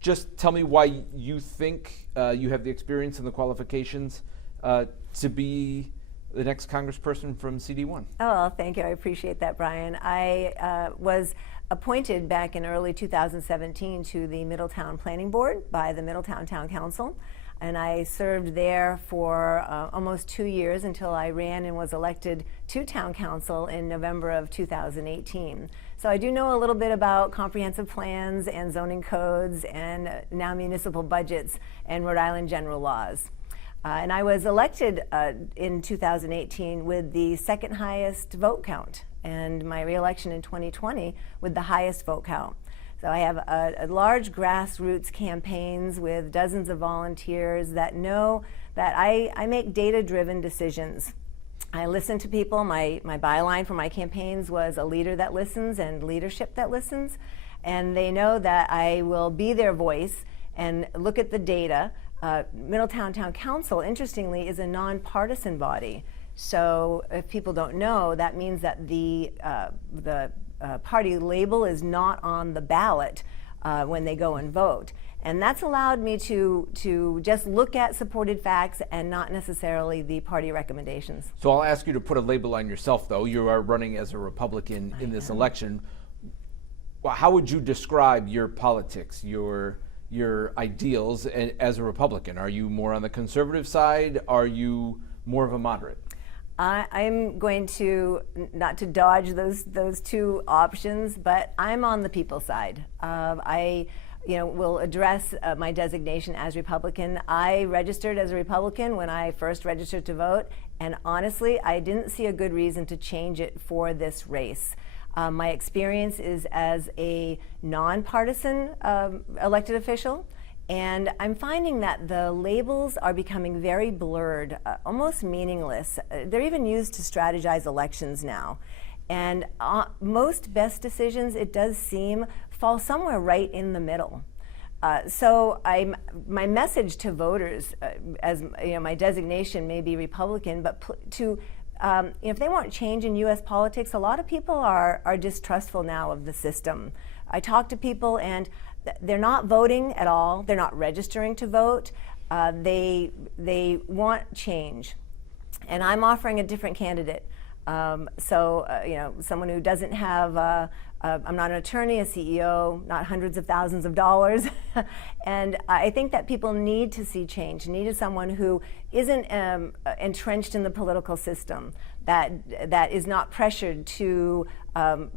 just tell me why you think you have the experience and the qualifications to be the next congressperson from CD1. Oh, well, thank you. I appreciate that, Brian. I was appointed back in early 2017 to the Middletown Planning Board by the Middletown Town Council. And I served there for almost 2 years until I ran and was elected to Town Council in November of 2018. So I do know a little bit about comprehensive plans and zoning codes and now municipal budgets and Rhode Island general laws. And I was elected in 2018 with the second highest vote count, and my re-election in 2020 with the highest vote count. So I have a large grassroots campaigns with dozens of volunteers that know that I make data-driven decisions. I listen to people. My byline for my campaigns was a leader that listens and leadership that listens. And they know that I will be their voice and look at the data. Middletown Town Council, interestingly, is a nonpartisan body. So if people don't know, that means that the party label is not on the ballot when they go and vote. And that's allowed me to just look at supported facts and not necessarily the party recommendations. So I'll ask you to put a label on yourself, though. You are running as a Republican in this election. Well, how would you describe your politics, your ideals as a Republican? Are you more on the conservative side? Are you more of a moderate? I'm going to, not to dodge those two options, but I'm on the people side. I will address my designation as Republican. I registered as a Republican when I first registered to vote, and honestly, I didn't see a good reason to change it for this race. My experience is as a nonpartisan elected official, and I'm finding that the labels are becoming very blurred, almost meaningless. They're even used to strategize elections now. And most best decisions, it does seem, fall somewhere right in the middle. So my message to voters, as my designation may be Republican, but if they want change in U.S. politics, a lot of people are distrustful now of the system. I talk to people and they're not voting at all. They're not registering to vote. They want change, and I'm offering a different candidate. Someone who doesn't have. I'm not an attorney, a CEO, not hundreds of thousands of dollars, and I think that people need to see change. Needed someone who isn't entrenched in the political system, that is not pressured to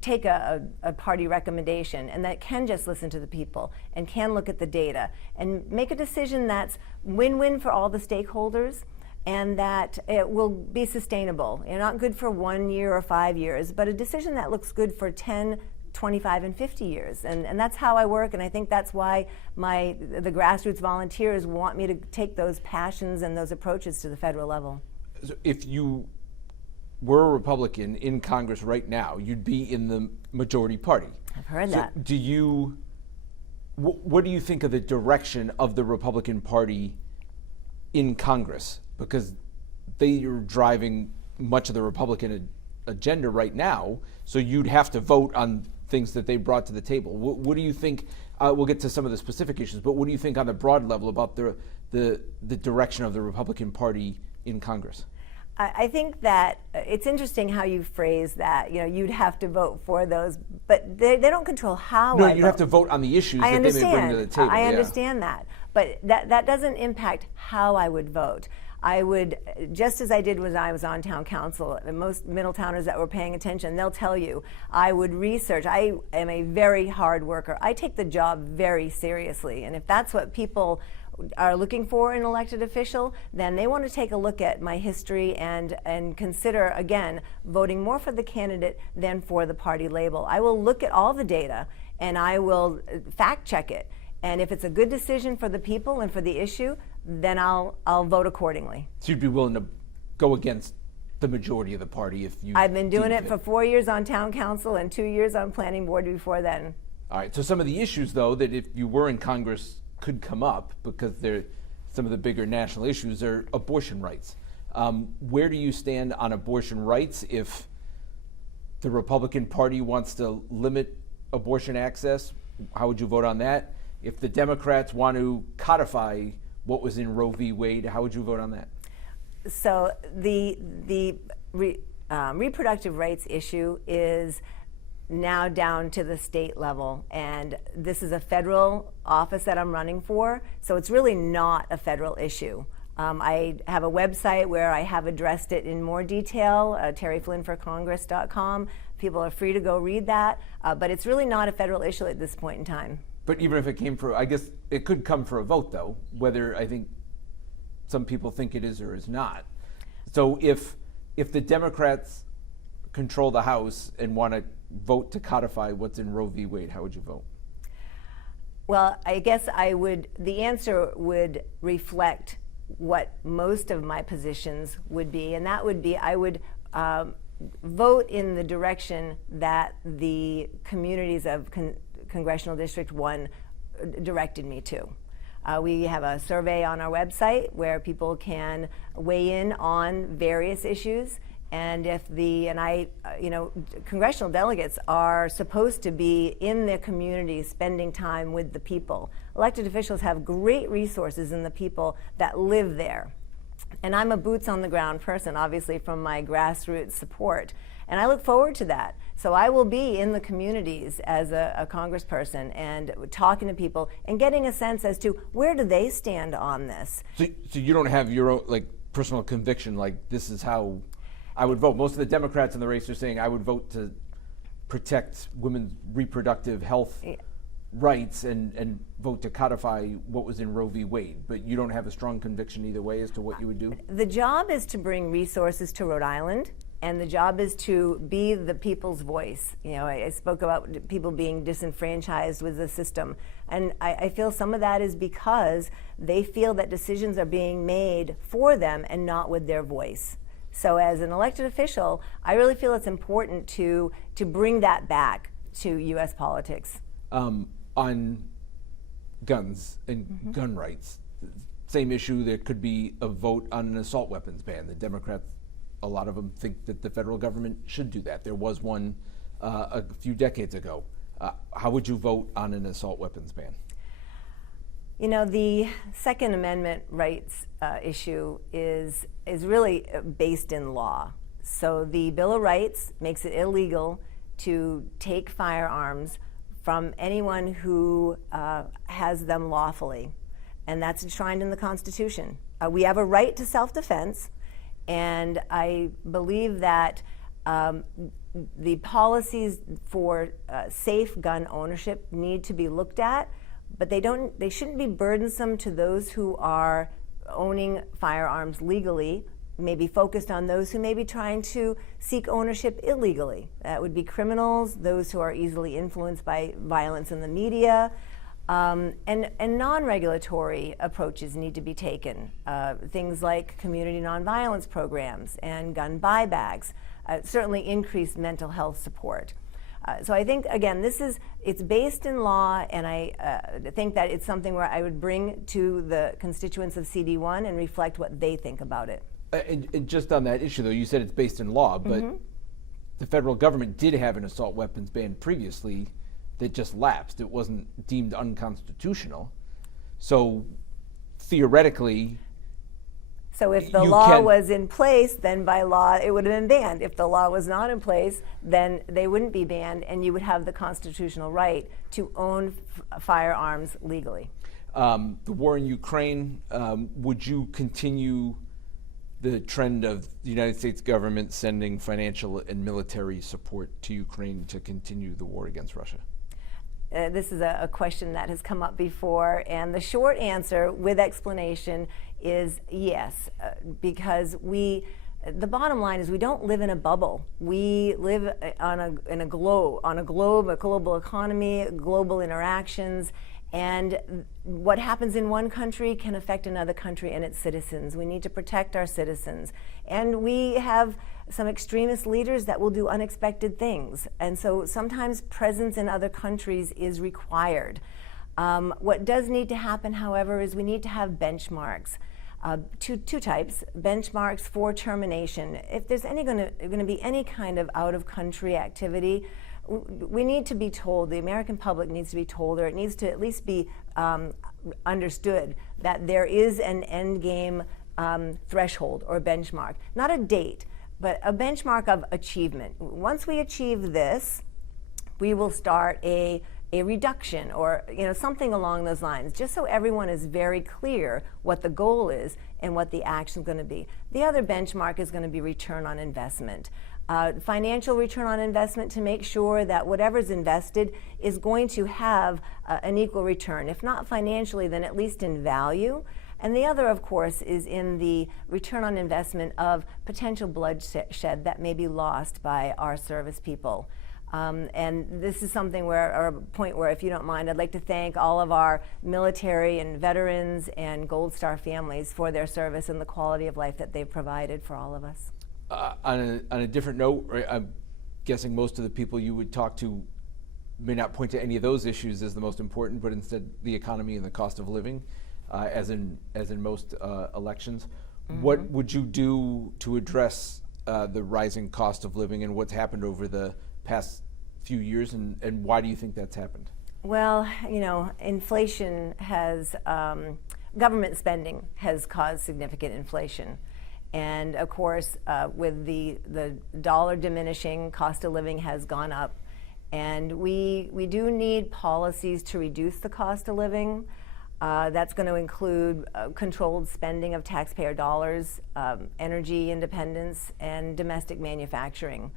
take a party recommendation, and that can just listen to the people and can look at the data and make a decision that's win-win for all the stakeholders, and that it will be sustainable. Not good for 1 year or 5 years, but a decision that looks good for 10, 25, and 50 years. And that's how I work, and I think that's why the grassroots volunteers want me to take those passions and those approaches to the federal level. So if you were a Republican in Congress right now, you'd be in the majority party. I've heard that. What do you think of the direction of the Republican Party in Congress? Because they are driving much of the Republican agenda right now, so you'd have to vote on things that they brought to the table. What do you think? We'll get to some of the specific issues, but what do you think on the broad level about the direction of the Republican Party in Congress? I think that it's interesting how you phrase that. You'd have to vote for those, but they don't control how I vote. No, you have to vote on the issues that they may bring to the table. I understand that, but that doesn't impact how I would vote. I would, just as I did when I was on town council, and most Middletowners that were paying attention, they'll tell you, I would research. I am a very hard worker. I take the job very seriously, and if that's what people are looking for in an elected official, then they want to take a look at my history and consider, again, voting more for the candidate than for the party label. I will look at all the data and I will fact check it. And if it's a good decision for the people and for the issue, then I'll vote accordingly. So you'd be willing to go against the majority of the party if you... I've been doing it for 4 years on town council and 2 years on planning board before then. All right, so some of the issues, though, that if you were in Congress could come up, because they're some of the bigger national issues, are abortion rights. Where do you stand on abortion rights? If the Republican Party wants to limit abortion access, how would you vote on that? if the Democrats want to codify what was in Roe v. Wade, how would you vote on that? So the reproductive rights issue is now down to the state level, and this is a federal office that I'm running for, so it's really not a federal issue. I have a website where I have addressed it in more detail, terriflynnforcongress.com. People are free to go read that, but it's really not a federal issue at this point in time. But even if it came for, I guess it could come for a vote, though, whether I think some people think it is or is not. So if the Democrats control the House and want to vote to codify what's in Roe v. Wade, how would you vote? Well, I guess the answer would reflect what most of my positions would be, and that would be I would vote in the direction that the communities of Congressional District 1 directed me to. We have a survey on our website where people can weigh in on various issues, and congressional delegates are supposed to be in their communities spending time with the people. Elected officials have great resources in the people that live there. And I'm a boots on the ground person, obviously, from my grassroots support. And I look forward to that. So I will be in the communities as a congressperson and talking to people and getting a sense as to where do they stand on this. So you don't have your own personal conviction, this is how I would vote. Most of the Democrats in the race are saying I would vote to protect women's reproductive health rights and vote to codify what was in Roe v. Wade, but you don't have a strong conviction either way as to what you would do? The job is to bring resources to Rhode Island, and the job is to be the people's voice. I spoke about people being disenfranchised with the system, and I feel some of that is because they feel that decisions are being made for them and not with their voice. So as an elected official, I really feel it's important to bring that back to U.S. politics. On guns and gun rights, same issue, there could be a vote on an assault weapons ban. The Democrats, a lot of them think that the federal government should do that. There was one a few decades ago. How would you vote on an assault weapons ban? The Second Amendment rights issue is really based in law. So the Bill of Rights makes it illegal to take firearms from anyone who has them lawfully, and that's enshrined in the Constitution. We have a right to self-defense, and I believe that the policies for safe gun ownership need to be looked at, but they shouldn't be burdensome to those who are owning firearms legally, maybe focused on those who may be trying to seek ownership illegally. That would be criminals, those who are easily influenced by violence in the media, and non-regulatory approaches need to be taken. Things like community nonviolence programs and gun buybacks, certainly increased mental health support. So I think, again, it's based in law, and I think that it's something where I would bring to the constituents of CD1 and reflect what they think about it. And just on that issue, though, you said it's based in law, but the federal government did have an assault weapons ban previously that just lapsed. It wasn't deemed unconstitutional. So theoretically, so if the law was in place, then by law it would have been banned. If the law was not in place, then they wouldn't be banned, and you would have the constitutional right to own firearms legally. The war in Ukraine, would you continue the trend of the United States government sending financial and military support to Ukraine to continue the war against Russia? This is a question that has come up before, and the short answer with explanation is yes, because the bottom line is we don't live in a bubble. We live on a global economy, global interactions, and what happens in one country can affect another country and its citizens. We need to protect our citizens. And we have some extremist leaders that will do unexpected things. And so sometimes presence in other countries is required. What does need to happen, however, is we need to have benchmarks. Two types, benchmarks for termination. If there's going to be any kind of out-of-country activity, we need to be told, the American public needs to be told, or it needs to at least be understood that there is an end game threshold or benchmark, not a date, but a benchmark of achievement. Once we achieve this, we will start a reduction, or something along those lines, just so everyone is very clear what the goal is and what the action is going to be. The other benchmark is going to be return on investment. Financial return on investment, to make sure that whatever's invested is going to have an equal return, if not financially, then at least in value. And the other, of course, is in the return on investment of potential bloodshed that may be lost by our service people. And this is something where, or a point where, if you don't mind, I'd like to thank all of our military and veterans and Gold Star families for their service and the quality of life that they've provided for all of us. On a different note, right, I'm guessing most of the people you would talk to may not point to any of those issues as the most important, but instead the economy and the cost of living, as in most elections. Mm-hmm. What would you do to address the rising cost of living and what's happened over the past few years, and why do you think that's happened? Well, inflation has, government spending has caused significant inflation. And of course, with the dollar diminishing, cost of living has gone up. And we do need policies to reduce the cost of living. That's going to include controlled spending of taxpayer dollars, energy independence, and domestic manufacturing.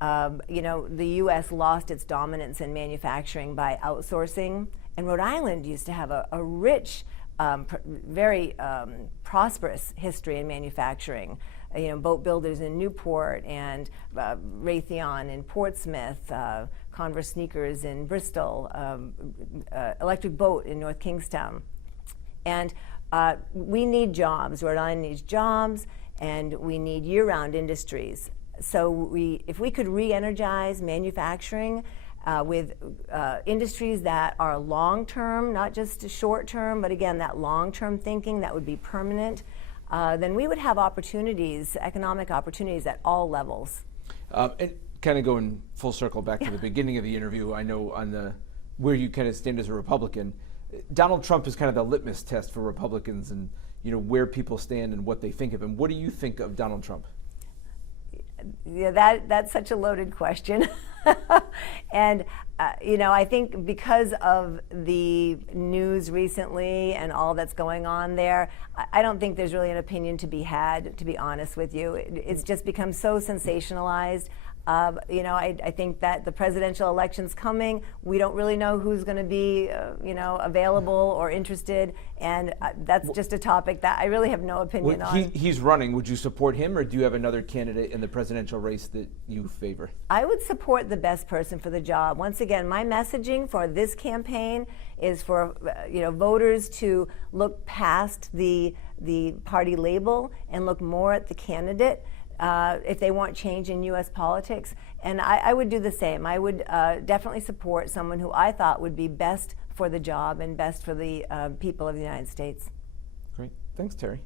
The U.S. lost its dominance in manufacturing by outsourcing, and Rhode Island used to have a rich, very prosperous history in manufacturing. Boat builders in Newport, and Raytheon in Portsmouth, Converse sneakers in Bristol, Electric Boat in North Kingstown. And we need jobs. Rhode Island needs jobs, and we need year-round industries. So if we could re-energize manufacturing with industries that are long-term, not just short-term, but again, that long-term thinking that would be permanent, then we would have opportunities, economic opportunities at all levels. And kind of going full circle back to the beginning of the interview, I know on where you kind of stand as a Republican, Donald Trump is kind of the litmus test for Republicans, and where people stand and what they think of him. What do you think of Donald Trump? Yeah, that's such a loaded question. And I think because of the news recently and all that's going on there, I don't think there's really an opinion to be had, to be honest with you. It's just become so sensationalized. I think that the presidential election's coming. We don't really know who's going to be, available or interested, and that's just a topic that I really have no opinion on. He's running. Would you support him, or do you have another candidate in the presidential race that you favor? I would support the best person for the job. Once again, my messaging for this campaign is for voters to look past the party label and look more at the candidate. If they want change in U.S. politics. And I would do the same. I would definitely support someone who I thought would be best for the job and best for the people of the United States. Great. Thanks, Terri.